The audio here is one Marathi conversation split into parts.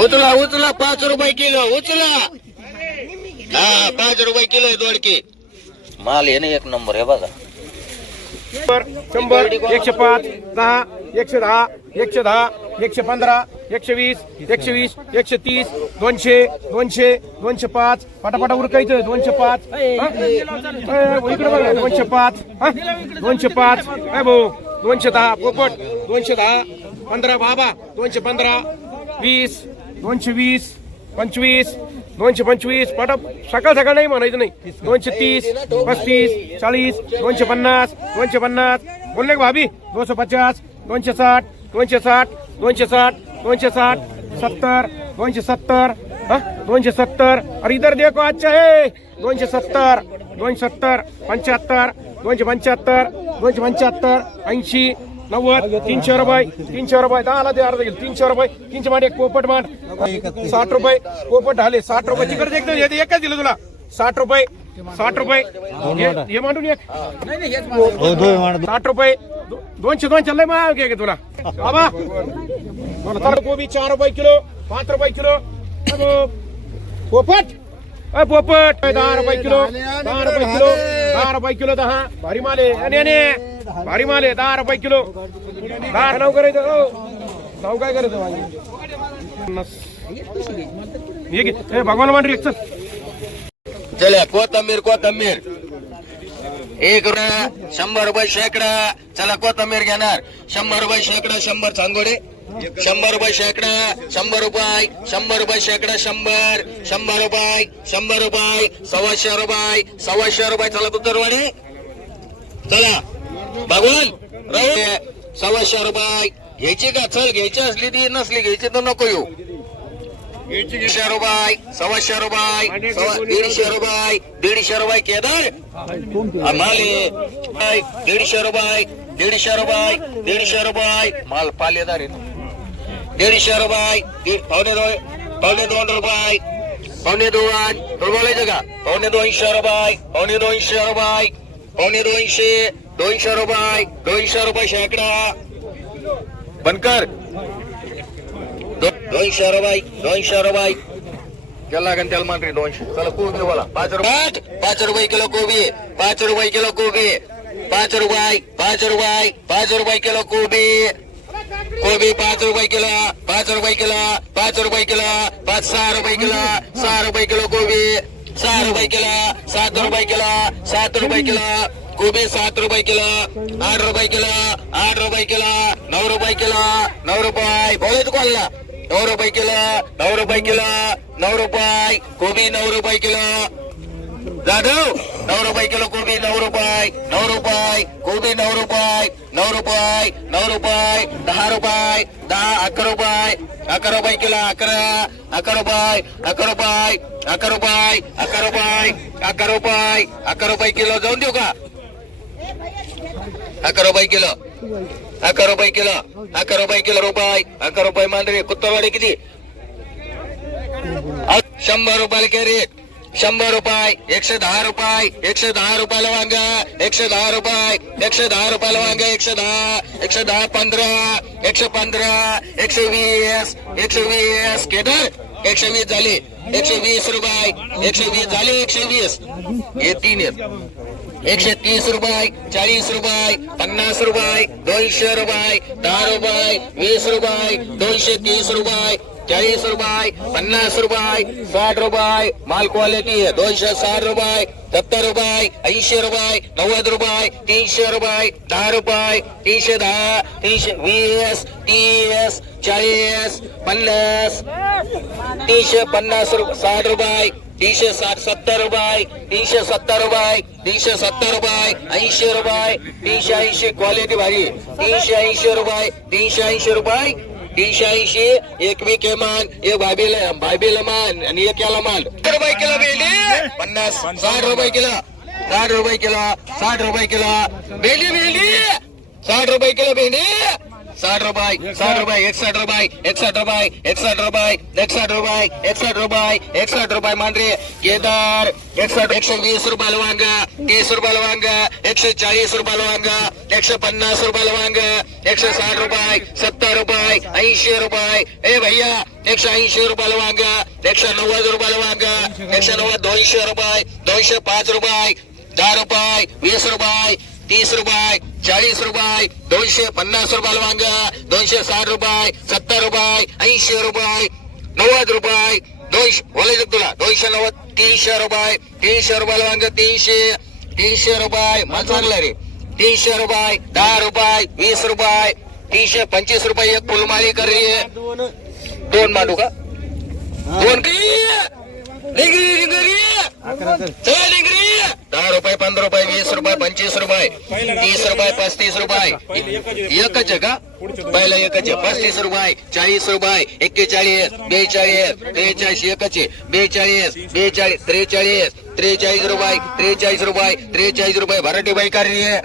उचला उचला 5 रुपये किलो उचला. हा 5 रुपये किलो आहे दोडके. माल आहे ना एक नंबर आहे बघा. 100 105 10 110 110 115 120 120 130 200 200 205 पटापटा उरकायचं 205 इकडे बघा 205 205 भाऊ 210 पोपट 210 15 बाबा 215 20 220 25 225 पटा सकाळ सकाळ नाही म्हणायचं नाही 230 35 40 250 250 बोलले का भाभी 250 260 260 260 260 70 270 270 अरे इधर देखो अच्छा है 270 270 75 275 275 80 90 300 रुपये 300 रुपये 10 ला ते अर्धा गेल 300 रुपये 300 मान एक पोपट मान 60 रुपये पोपट झाले 60 रुपये तिकडे एकदम एकच दिलं तुला 60 रुपये 60 रुपये हे मांडून एक 60 रुपये 202 चाललंय मग घे तुला बाबा मला कोबी 4 रुपये किलो 5 रुपये किलो पोपट पोपट 10 रुपये किलो 10 रुपये किलो 10 रुपये किलो 10 भारी माले भारी माले 10 रुपये किलो 10 नाव करायचं नाव काय करायचं भगवान मांडरी चल चला. कोथंबीर कोथंबीर 100 रुपये शेकडा. चला कोथंबीर घेणार 100 रुपये शेकडा. 100 चांगोडे 100 रुपये शेकडा. 100 रुपये 100 रुपये शेकडा. 100 100 रुपये 100 रुपये 125 रुपये 125 रुपये. चला कुतरवाडी चला भगवान राहू 125 रुपये घ्यायची का. चल घ्यायची असली ती नसली घ्यायची तर नको येऊ. 100 रुपये 125 रुपये 150 रुपये 150 रुपये केदार माले 150 रुपये 150 रुपये 150 रुपये माल पालेदार आहे ना. 150 रुपये पावणे 2 रुपये पावणे 2 बोलायचं का. पावणे 200 रुपये पावणे 200 रुपये पावणे 200 200 रुपये 200 रुपये शेकडा. बनकर 200 रुपये 200 रुपये त्याला लागेल त्याला मांडरी 200. चला कोबी बोला 5 रुपये 5 रुपये किलो कोबी 5 रुपये किलो कोबी 5 रुपये 5 रुपये 5 रुपये किलो कोबी कोबी 5 रुपये किलो 5 रुपये किलो 5 रुपये किलो 6 रुपये किलो 6 रुपये किलो कोबी 6 रुपये किलो 7 रुपये किलो 7 रुपये किलो कोबी 7 रुपये किलो 8 रुपये किलो 8 रुपये किलो 9 रुपये किलो 9 रुपये बोले तू कोणला 9 रुपये किलो 9 रुपये किलो 9 रुपये कोबी 9 रुपये किलो जाधव 9 रुपये किलो कोबी 9 रुपये 9 रुपये कोबी 9 रुपये 9 रुपये 9 रुपये 10 रुपये 10 11 रुपये 11 रुपये किलो 11 रुपये 11 रुपये 11 रुपये 11 रुपये 11 रुपये 11 रुपये किलो जाऊन देऊ का. 11 रुपये किलो 11 रुपये किलो 11 रुपये किलो रुपये 11 रुपये मांडरे कुत्तरवाडी किती 100 रुपये कॅरेट 100 रुपये 110 रुपये 110 रुपयाला वांगा 110 रुपये 110 रुपयाला वांगा 110 15 115 120 120 केदार 120 झाले 120 रुपये 120 झाले 120 हे 3 आहेत 130 रुपये 40 रुपये 50 रुपये 200 रुपये 10 रुपये 20 रुपये 230 रुपये 40 रुपये 50 रुपये 60 रुपये माल क्वालिटी है 260 रुपये 70 रुपये 80 रुपये 90 रुपये 300 रुपये 10 रुपये 310 320 30 40 50 350 रुपये 60 रुपये 360 70 रुपये 370 रुपये 370 रुपये 80 रुपये 380 क्वालिटी भारी 380 रुपये 380 रुपये 380 एक वीक मान एक भाभीला मान आणि एक याला मान रुपये किलो भेंडी 50 60 रुपये किलो 60 रुपये किलो 60 रुपये किलो भेंडी 60 रुपये किलो भेंडी 60 रुपये 61 रुपये 61 रुपये 61 रुपये 61 रुपये 61 रुपये 61 रुपये मांजरे केदार 61 120 रुपये वांगा 30 रुपये वांगा 140 रुपये वांगा 150 रुपये वांगा 160 रुपये 70 रुपये 80 रुपये ए भैया 180 रुपये वांगा 190 रुपये वांगा 190 200 रुपये 205 रुपये 10 रुपये 20 रुपये 30 रुपये 40 रुपये 250 रुपये वांगा 260 रुपये 70 रुपये 80 रुपये 90 रुपये 200 बोलायचं तुला 290 300 रुपये 300 रुपये वांगा 300 रुपये मला चांगला रे 300 रुपये 10 रुपये 20 रुपये 325 रुपये एक फुलमाळी कर रे दोन मांडू का दोन चला डिंगरी 10 रुपये 15 रुपये 20 रुपये 25 रुपये 30 रुपये 35 रुपये एकच आहे का पहिला एकच आहे 35 रुपये 40 रुपये 41 42 43 एकच आहे 42 43 43 रुपये 43 रुपये 43 रुपये भराटी बाई कार्य आहे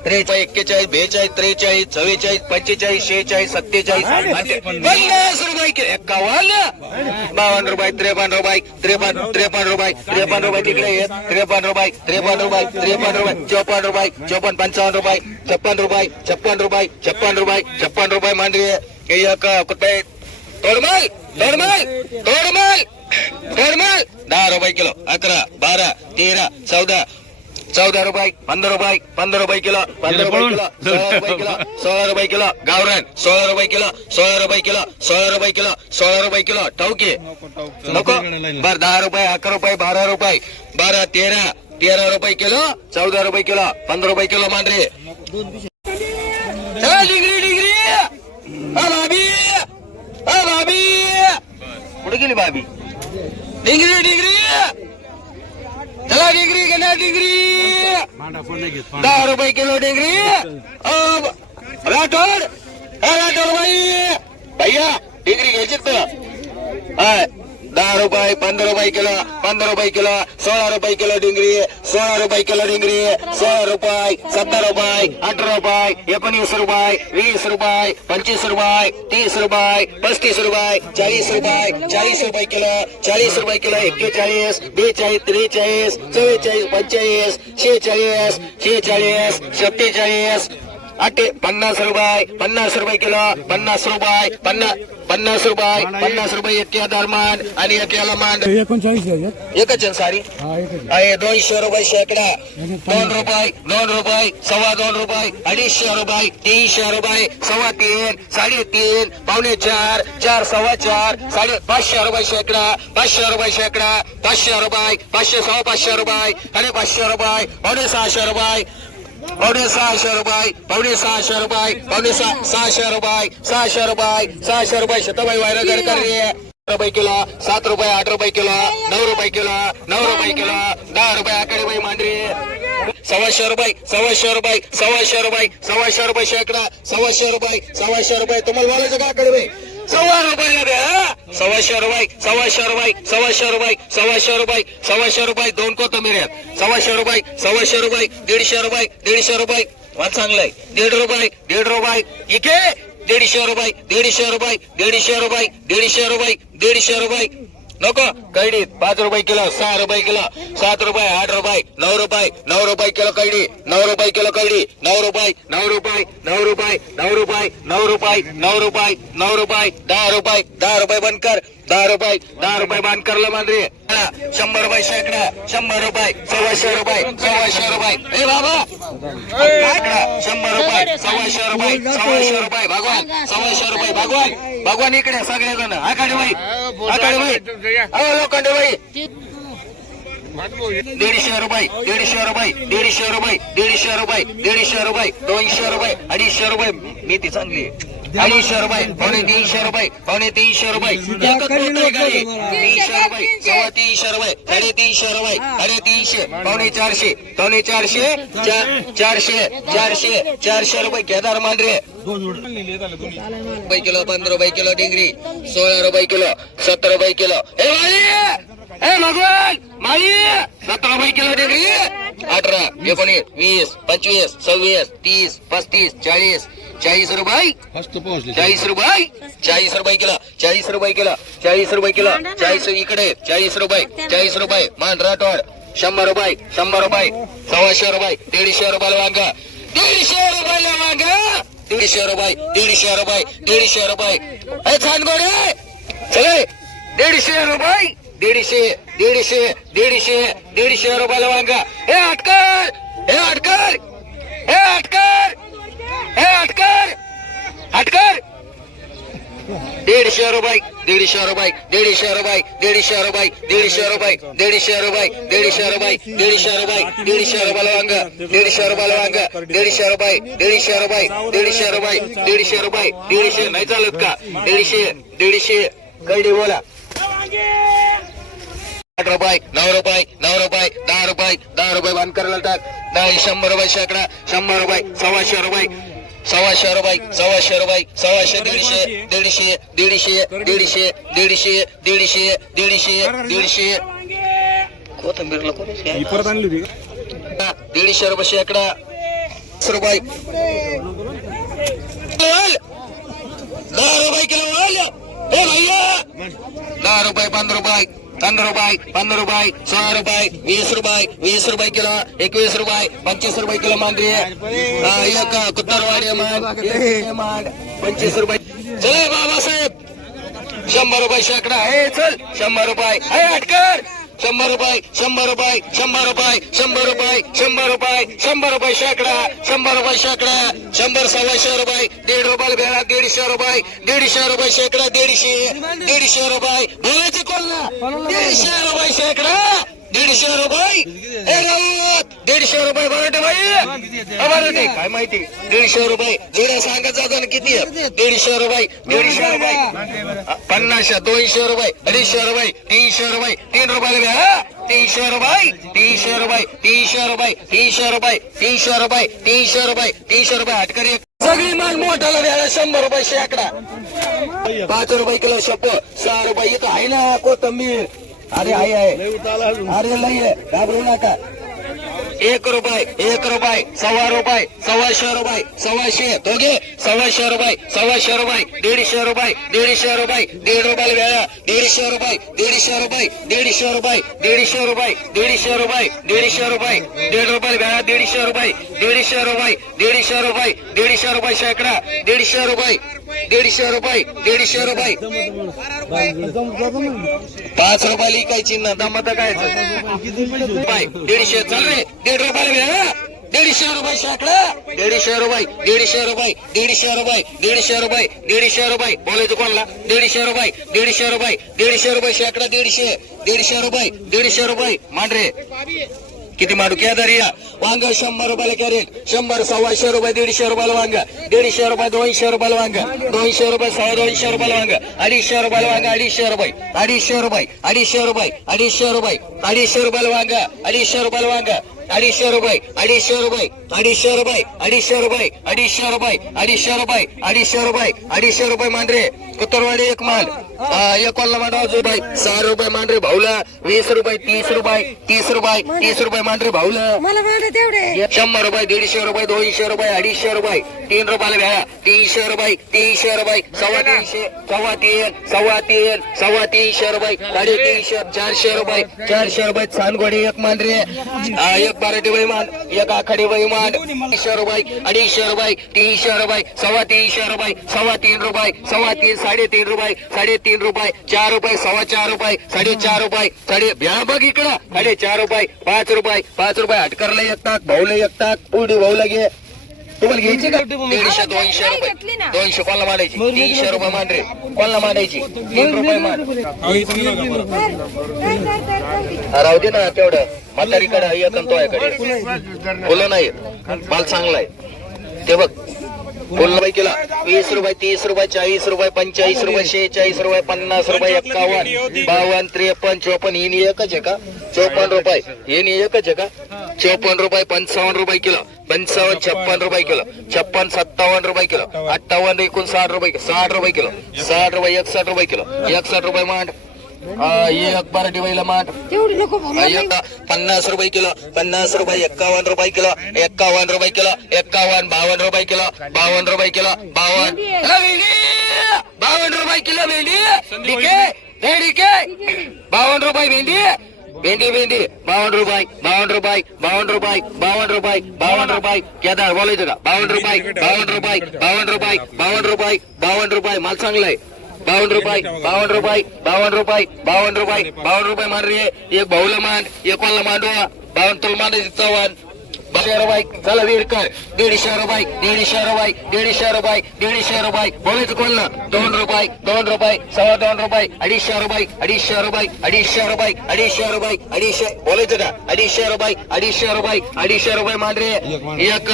43 41 42 43 44 45 46 47 50 रुपये 51 रुपये 52 रुपये 53 रुपये 53 रुपये तिकडे 53 रुपये 54 रुपये 54 रुपये 55 रुपये 56 रुपये 56 रुपये मांडवी एक रुपये तोडमाल 10 रुपये किलो 11 12 13 14 रुपये 15 रुपये किलो 15 रुपये किलो 16 रुपये किलो गावरान 16 रुपये किलो 16 रुपये किलो 16 रुपये किलो 16 रुपये किलो ठाऊके नको बर 10 रुपये 11 रुपये 12 रुपये 12 13 रुपये किलो 14 रुपये किलो 15 रुपये किलो मांडरे डिग्री भाभी कुठे गेली भाभी डिग्री चला डिग्री घेणार डिग्री 10 रुपये किलो डिग्री राठोड भाई भैया डिग्री घ्यायची तुला 10 रुपये 15 रुपये किलो 15 रुपये किलो 16 रुपये किलो डिंगरी 16 रुपये किलो डिंगरी 16 रुपये 17 रुपये 18 रुपये 19 रुपये 20 रुपये 25 रुपये 30 रुपये 35 रुपये 40 रुपये 40 रुपये किलो 40 रुपये किलो 41 42 43 44 45 46 47 50 रुपये किलो 50 रुपये एक आधार मांड आणि एक याला मांड 39 सारी 200 रुपये शेकडा 2 रुपये 2.25 रुपये 2.5 रुपये 300 रुपये 3.25 3.5 4 4 4.25 500 रुपये शेकडा 500 रुपये शेकडा 500 रुपये 500 रुपये 500 रुपये 600 रुपये 600 रुपये 600 रुपये 600 रुपये शतबाई वायरगर कर रही है रुपये किलो 7 रुपये 8 रुपये किलो 9 रुपये किलो 10 रुपये आकडे बाई मांडरी 125 रुपये 125 रुपये शेकडा 125 रुपये तुम्हाला बोलायचं का आकडे बाई 125 रुपये द्या 125 रुपये 2 कोथंबीर आहेत 125 रुपये 150 रुपये मला चांगलंय 1.5 रुपये इके 150 रुपये नको कैडी 5 रुपये किलो 6 रुपये किलो 7 रुपये 8 रुपये 9 रुपये किलो कैडी 9 रुपये किलो कैडी 9 रुपये 10 रुपये बंद कर 10 रुपये बंद कर मांडरी 100 रुपये शेकडा 100 रुपये 125 रुपये ए बाबा 100 रुपये 125 रुपये भगवान इकडे सगळे जण आकडे बाई लोखंडे बाई 150 रुपये 200 रुपये 250 रुपये मेथी चांगली 250 रुपये 300 रुपये 300 रुपये 300 रुपये 350 रुपये 350 400 रुपये केदार मांडरे 2 किलो 15 रुपये किलो डिंगरी 16 रुपये किलो 17 रुपये किलो ए भगवान माई 17 रुपये किलो डेगरी 18 19 20 25 26 30 35 40 40 रुपये 40 रुपये 40 रुपये किलो 40 रुपये किलो 40 रुपये किलो 40 इकडे 40 रुपये 40 रुपये मान राठोड 100 रुपये 100 रुपये 125 रुपये 150 रुपये वांग 150 रुपये वांग 150 रुपये 150 रुपये 150 रुपये ए छानगोडे चले 150 रुपये 150 150 150 150 रुपये वांग ए अटकर ए अटकर ए अटकर ए अटकर अटकर 150 रुपये 150 रुपये 150 रुपये 150 रुपये 150 रुपये 150 रुपये 150 रुपये 150 रुपये 150 रुपये वांग 150 रुपये वांग 150 रुपये 150 रुपये 150 रुपये 150 रुपये 150 नाही चालत का 150 150 कैडी बोला 8 रुपये 9 रुपये 9 रुपये 10 रुपये 10 रुपये बंद करायला टाक 100 रुपये शेकडा 100 रुपये 125 रुपये 125 रुपये 125 रुपये 125 150 150 150 150 150 150 150 कोथिंबीरला परत आणली होती 150 रुपये शेकडा 10 रुपये 10 रुपये किलो ए भैया 10 रुपये 15 रुपये 15 रुपये 15 रुपये 16 रुपये 20 रुपये 20 रुपये किलो 21 रुपये 25 रुपये किलो मांडरी एक कुत्तरवाडी मान 25 रुपये चले बाबासाहेब 100 रुपये शेकडा हे चल 100 रुपये हे अटकर 100 रुपये 100 रुपये 100 रुपये 100 रुपये 100 रुपये 100 रुपये शेकडा 100 रुपये शेकडा 100 125 रुपये 1.5 रुपये भेळा 150 रुपये 150 रुपये शेकडा 150 रुपये बोलायचे कोणला 150 रुपये शेकडा 150 रुपये ए राऊत 150 रुपये बरटे बाई बरटे काय माहिती 150 रुपये जोड्या सांगत जाताना किती आहे 150 रुपये 150 रुपये 50 200 रुपये 250 रुपये 300 रुपये 3 रुपये 300 रुपये 300 रुपये 300 रुपये 300 रुपये 300 रुपये 300 रुपये 300 रुपये हटकरी सगळी माल मोठाला द्यायला 100 रुपये शेकडा 5 रुपये किलो शप 6 रुपये इथं आहे ना कोथंबीर अरे आहे अरे लई आहे घाबरू नका 1 रुपये 1 रुपये 1.25 रुपये 125 रुपये 125 दोघे 125 रुपये 125 रुपये 150 रुपये 150 रुपये 1.5 रुपये वेळा 150 रुपये 150 रुपये 150 रुपये 150 रुपये 150 रुपये 150 रुपये 1.5 रुपये वेळा 150 रुपये 150 रुपये 150 रुपये 150 रुपये शेकडा 150 रुपये 150 रुपये 150 रुपये 5 रुपये लिकायची ना दमत काय 150 चल रे 1.5 रुपये वेळा 150 रुपये शेकडा 150 रुपये 150 रुपये 150 रुपये 150 रुपये 150 रुपये बोलायचं कोणला 150 रुपये 150 रुपये 150 रुपये शेकडा 150 रुपये 150 रुपये मांडरे किती माडू क्या दरिया वांग 100 रुपयाला कॅरेट 100 125 रुपये 150 रुपयाला वांग 150 रुपये 200 रुपयाला वांग 200 रुपये 250 रुपयाला वांग 250 रुपयाला वांग 250 रुपये 250 रुपये 250 रुपये 250 रुपये 250 रुपयाला वांग 250 रुपयाला वांग 250 रुपये 250 रुपये 250 रुपये 250 रुपये 250 रुपये 250 रुपये 250 रुपये 250 रुपये मांडरे कुत्तरवाडी एक माल एक कोल्हा मांडवा रुपये 6 रुपये मांडरे भाऊला 20 रुपये 30 रुपये 30 रुपये 30 रुपये मांडरे भाऊला 100 रुपये 150 रुपये 200 रुपये 250 रुपये 3 रुपयाला भेळा 300 रुपये 300 रुपये 350 सव्वा 300 रुपये 350 400 रुपये 400 रुपये छानगोडी एक मांडरे एक बाराटी बैमान एक आखाडी बैमान 200 रुपये 250 रुपये 300 रुपये 350 रुपये 3.5 रुपये 3.5 3.5 रुपये 3.5 रुपये 4 रुपये 4.25 रुपये 4.5 रुपये साडे भ्या बघ इकडं 4.5 रुपये 5 रुपये 5 रुपये हटकरला एक टाक भाऊला एक टाक पुढे भाऊला घे तुम्हाला घ्यायची का 150 200 रुपये 200 कोणाला मांडायची 300 रुपये मान रे कोणाला मांडायची 3 रुपये मान राहू दे ना तेवढं म्हातारीकडे एक तो याकडे फुलं नाही माल चांगला आहे ते बघ फुल रुपये किलो 20 रुपये 30 रुपये 40 रुपये 45 रुपये 46 रुपये 50 रुपये 51 52 53 54 ही एकच आहे का 54 रुपये हे एकच आहे का 54 रुपये 55 रुपये किलो 55 56 रुपये किलो 56 57 रुपये किलो 58 59 60 रुपये 60 रुपये किलो 60 रुपये 61 रुपये किलो 61 रुपये मांड एक बाराटी बैला माठ तेवढी नको बोलू. एक 50 रुपये किलो 50 रुपये 51 रुपये किलो 51 रुपये किलो 51 52 रुपये किलो 52 रुपये किलो 52 रुपये किलो भेंडी ठीक आहे ठीक आहे 52 रुपये भेंडी भेंडी भेंडी 52 रुपये 52 रुपये 52 रुपये 52 रुपये 52 रुपये केदार बोलायचं का 52 रुपये 52 रुपये 52 रुपये 52 रुपये 52 रुपये माल चांगलाय 52 रुपये 52 रुपये 52 रुपये 52 रुपये 52 रुपये मान रे एक भाऊला मान एक वाला मांडवा 52 तुला मांडायचं चव्हाण 100 रुपये चला वीर कर 150 रुपये 150 रुपये 150 रुपये 150 रुपये बोलायचं कोण ना 2 रुपये 2 रुपये 2.25 रुपये 250 रुपये 250 रुपये 250 रुपये 250 रुपये 250 बोलायचं का 250 रुपये 250 रुपये 250 रुपये मान रे एक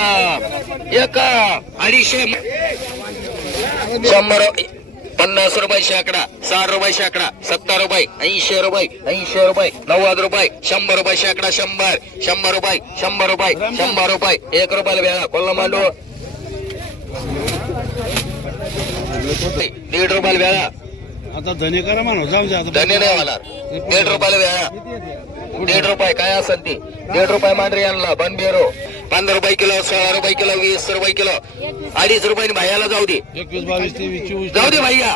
250 100 50 रुपये शेकडा 60 रुपये शेकडा 70 रुपये 80 रुपये 80 रुपये 90 रुपये 100 रुपये शेकडा 100 रुपये 100 रुपये 100 रुपये 1 रुपयाला वेळा कोल्हा मांडू 1.5 रुपयाला वेळा आता धने करा म्हणा जाऊ द्या धन्य नाही होणार 1.5 रुपयाला वेळा 1.5 रुपये काय असेल ती 1.5 रुपये मांडरी आणला बनबेरो 15 रुपये किलो 16 रुपये किलो 20 रुपये किलो 2.5 रुपये भाईला जाऊ दे 21 22 23 24 जाऊ दे भैया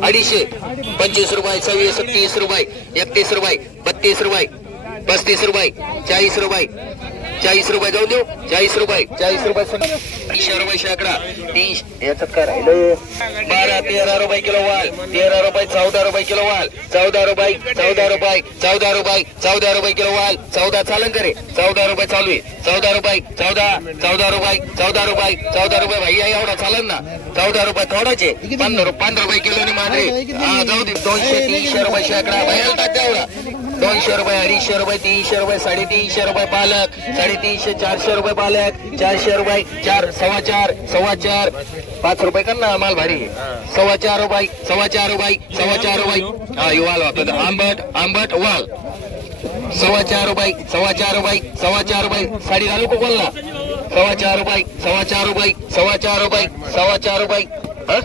250 25 रुपये 26 30 रुपये 31 रुपये 32 रुपये 35 रुपये 40 रुपये 40 रुपये जाऊ देऊ 40 रुपये 40 रुपये 300 रुपये शेकडा 30 याच्यात काय राहिलं 12 13 रुपये किलो वाल 13 रुपये 14 रुपये किलो वाल 14 रुपये 14 रुपये 14 रुपये 14 रुपये किलो वाल 14 चालन करे 14 रुपये चालू आहे 14 रुपये 14 रुपये 14 रुपये 14 रुपये भैया एवढा चालन ना 14 रुपये थोडाच आहे 15 रुपये किलो नि मांडरे जाऊ दे 200 300 रुपये शेकडा भैयाला टाक एवढा 200 रुपये 250 रुपये 300 रुपये 350 रुपये पालक 350 400 रुपये पालक 400 रुपये 4.25 5 रुपये कर ना माल भारी 4.25 रुपये 4.25 रुपये हा वाल होता आंबट वाल 4.25 रुपये 4.25 रुपये साडी घालू को बोलला 4.25 रुपये 4.25 रुपये हा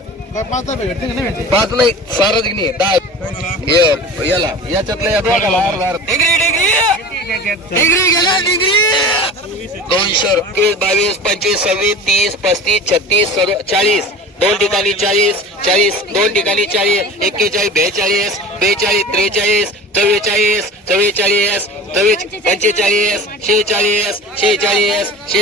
पाच नाही सारच नाही 10 याला याच्यातलं या दोघाला डिग्री गेला डिग्री 200 22 25 26 30 35 36 40 दोन ठिकाणी 40 दोन ठिकाणी 40 41 42 42 43 44 45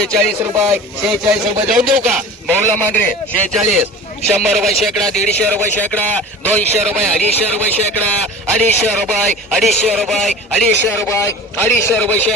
46 रुपये 46 जाऊ देऊ का भाऊला मांडरे 46 100 रुपये शेकडा 150 रुपये शेकडा 200 रुपये 250 रुपये शेकडा 250 रुपये 250 रुपये 250 रुपये 250 रुपये शेकडा